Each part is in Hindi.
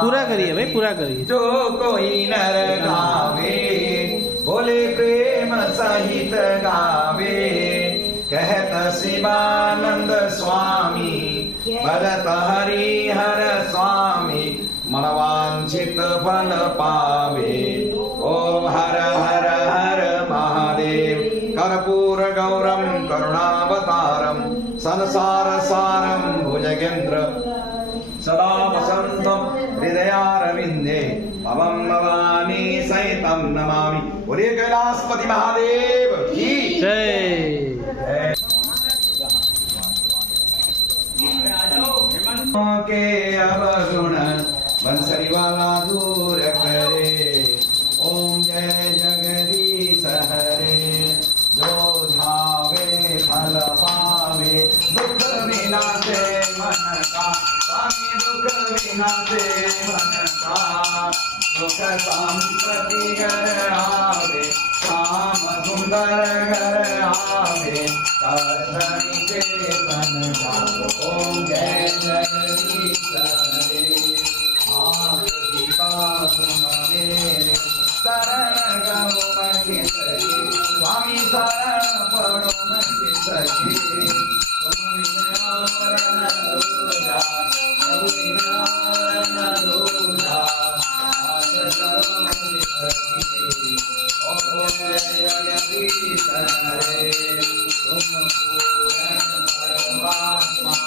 पूरा करिए भाई, पूरा करिए। जो कोई नर गावे बोले प्रेम सहित गावे, कहत शिवानंद स्वामी भरत हरिहर स्वामी, मनवांछित फल पावे। ओम हर हर हर महादेव। कर्पूर गौरम करुणावतारम संसार सारम भुजगेंद्र सदा वसंतम हृदयारविंदे भवम भवानी सहितम नमामि। बोलिए कैलाशपति महादेव की जय। के अवगुण बंसरी वाला दूर करे। ओम जय जगदीश हरे, जो धावे फल पावे। दुख विनाशे मन का स्वामी, दुख विनाशे मन का। सुख संपत्ति घर आवे, श्याम सुंदर घर आवे। दर्शनी के तन का। ओम जय जगदीश हरे, आप दीपा सुन मेरे। शरण गो मति सखी, स्वामी शरण पड़ो मति सखी। तुम बिना वरण दूजा, प्रभु बिना वरण दूजा। आस करो मति सखी, ओम जय जगदीश हरे। तुम पूर्ण परमात्मा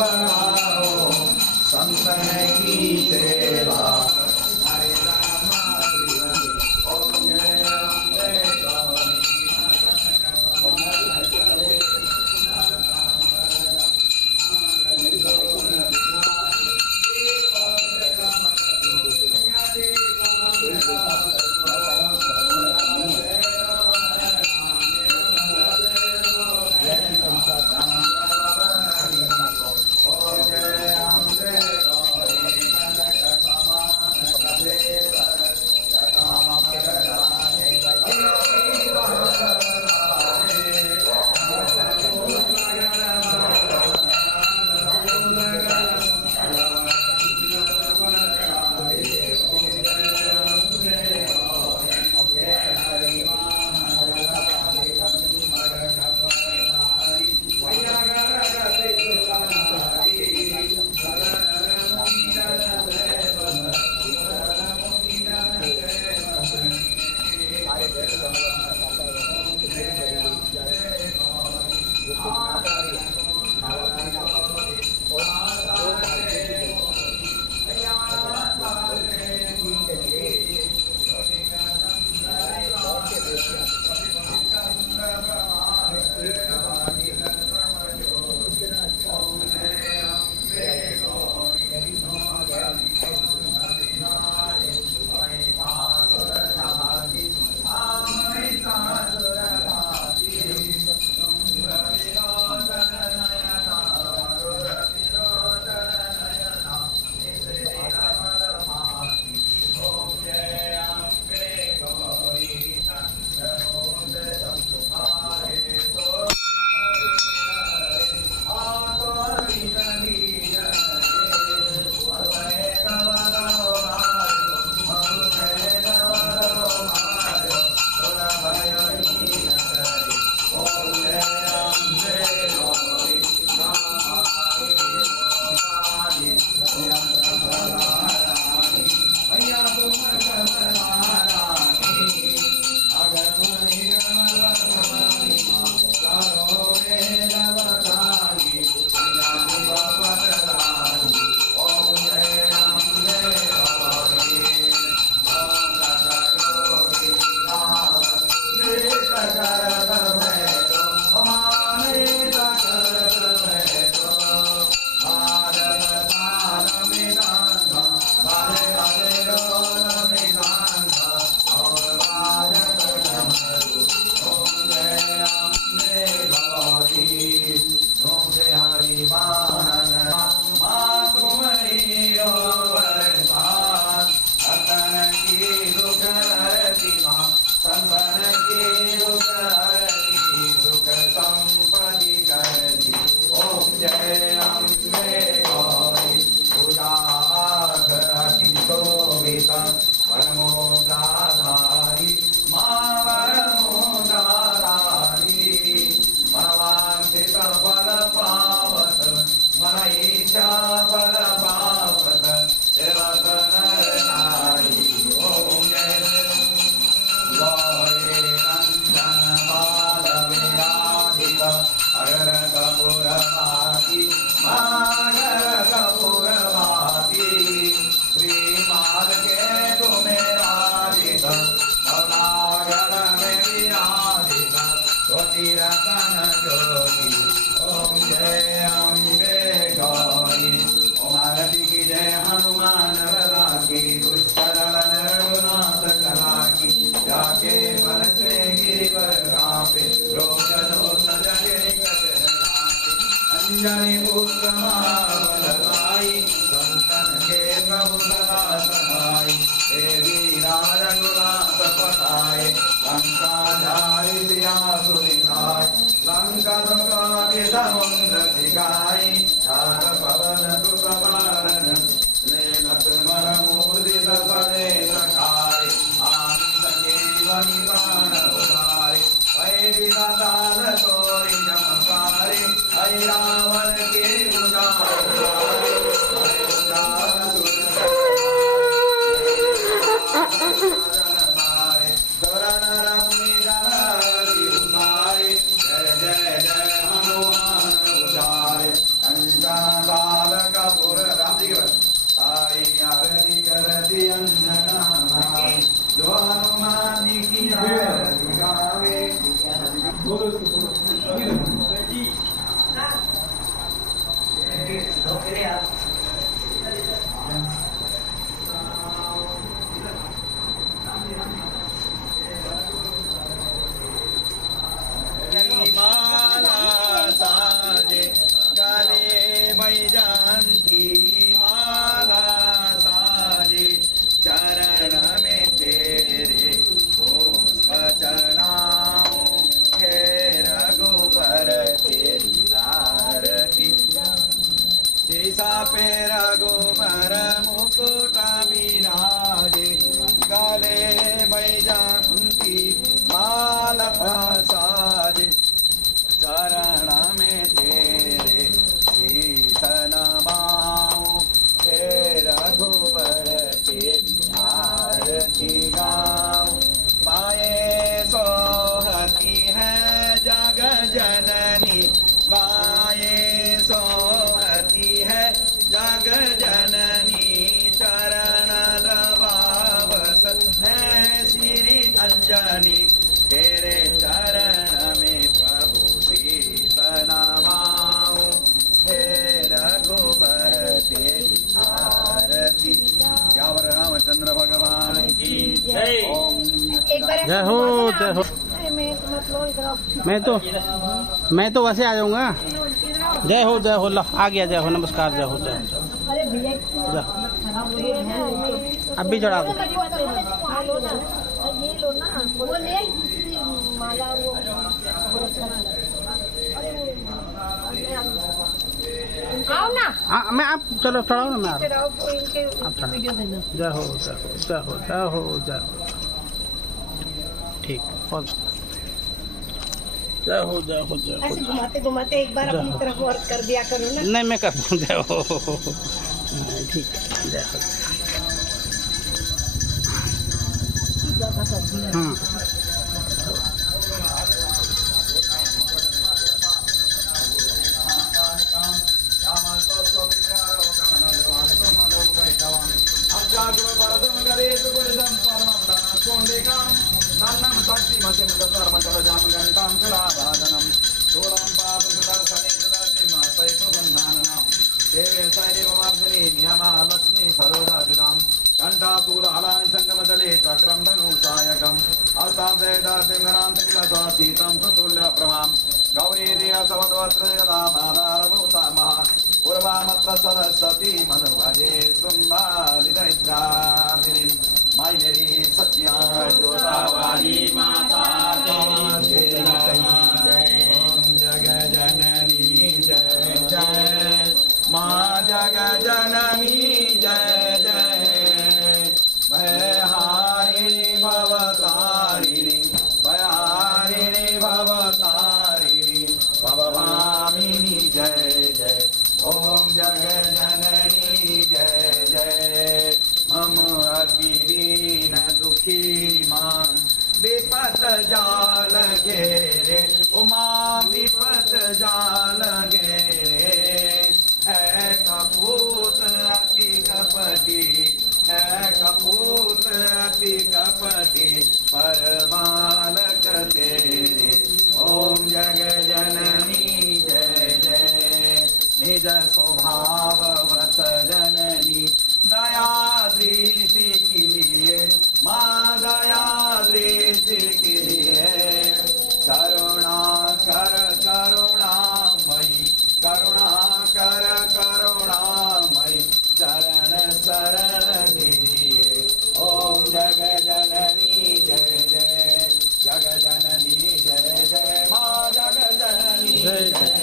बढ़ाओ संतन की सेवा हरे राम ओम जय अम्बे गौरी अंजनी पुत्र महाबलदाई संतन के प्रभु सदा सहाय देवी रघुनाथ पठाए लंका जारी दिया सुनिकाय लंका के समुद्र सिखाई चार पवन सुख पालन लेनत मर मूर्ति सपने रखाए आनि संजीवनी प्राण उदारे वैदिकाल तोरी चमत्कारी रावण के उजारे पे रघुबर मुकुट विराजे गले वैजयंती माला साजे चरण में तेरे शीश नवाऊं हे रघुबर तेरी आरती गाऊं माए सोहती है जग जननी माए सोहती है जग जननी चरण दबावत है श्री अंजनी तेरे चरण में प्रभु शीस नवाऊं हे रघुबर तेरी आरती यावर रामचंद्र भगवान की जय। ओम जय हो जय हो। मैं तो वैसे आ जाऊंगा। जय हो लो आ गया। जय हो नमस्कार। जय हो जय हो। अब भी चढ़ा दो। आओ ना। हाँ मैं आप चलो चढ़ाओ ना। मैं आप चढ़ाओ। जय हो जय हो जय हो जय हो जय हो। ठीक जय हो जय हो जय हो। ऐसे घुमाते घुमाते एक बार अपनी तरफ और कर दिया करो ना। नहीं मैं कर दूँ। जय हो ठीक जय हो। हाँ लक्ष्मी सरोजाम कंठासूल हलानि संगमतले चक्रम धनु सायकम असावेदातिम सुतुल्य प्रमां गौरी देय सवद्वत्रयदामाधारभूतामः पूर्वामत्र सरस्वती मधुभजे सुम्बालिदैत्रार्थिनीं मायनेरी सत्या ज्योतावाणी माता जय ओम जग जननी जय जय माँ जग जननी जय जय भयहारिणी भवतारिणी भयहारिणी भवतारिणी भवभामिनी जय जय ओम जग जननी जय जय मम अतिदीन दुखी मां विपत जाल घेरे उमा विपत जाल घेरे है कपूत अति कपटी है कपूत अति कपटी पर बालक तेरे ओम जग जननी जय जय निज स्वभाव वस जननी दया दृष्टि के लिए माँ दया दृष्टि के लिए करुणा कर करुणामयी करुणा कर करुणामयी चरण शरण दीजिए ओम जग जननी जय जय जग जननी जय जय माँ जग जननी जय जय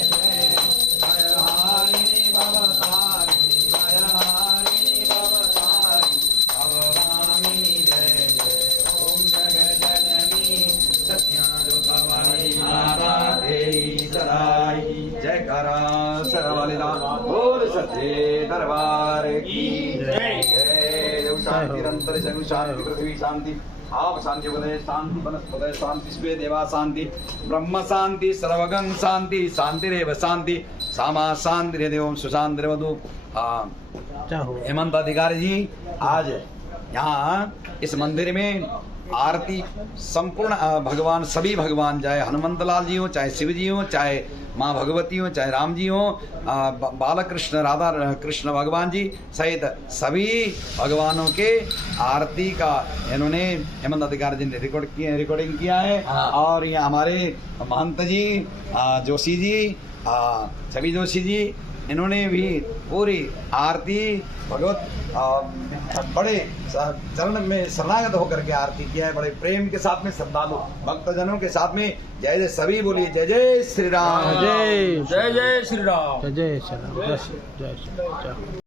भयहारिणी भवतारिणी भयहारिणी भवतारिणी भवभामिनी जय जय ओम जग जननी सत्यालोकवाणी माता तेरी सदाई जयकारा सरवालिदा बोल सच्चे दरबार की जय जय शांति निरंतर जगु शांति पृथ्वी शांति आप शांति उदय शांति वनस्पतय शांति स्वे देवा शांति ब्रह्म शांति सर्वगं शांति शांतिरेव शांति सामा शांति देवम सुशांति वधु। हेमंत अधिकारी जी आज यहाँ इस मंदिर में आरती संपूर्ण भगवान सभी भगवान चाहे हनुमंत लाल जी हो चाहे शिव जी हो चाहे माँ भगवती हो चाहे राम जी हो बालकृष्ण राधा कृष्ण भगवान जी सहित सभी भगवानों के आरती का इन्होंने हेमंत अधिकारी जी ने रिकॉर्डिंग किया है। और ये हमारे महंत जी जोशी जी छवि जोशी जी इन्होंने भी पूरी आरती भगवत बड़े चरण में शरणागत होकर के आरती किया है। बड़े प्रेम के साथ में श्रद्धालु भक्तजनों के साथ में जय जय सभी बोलिए जय जय श्री राम जय जय जय श्री राम जय जय श्री राम जय जय।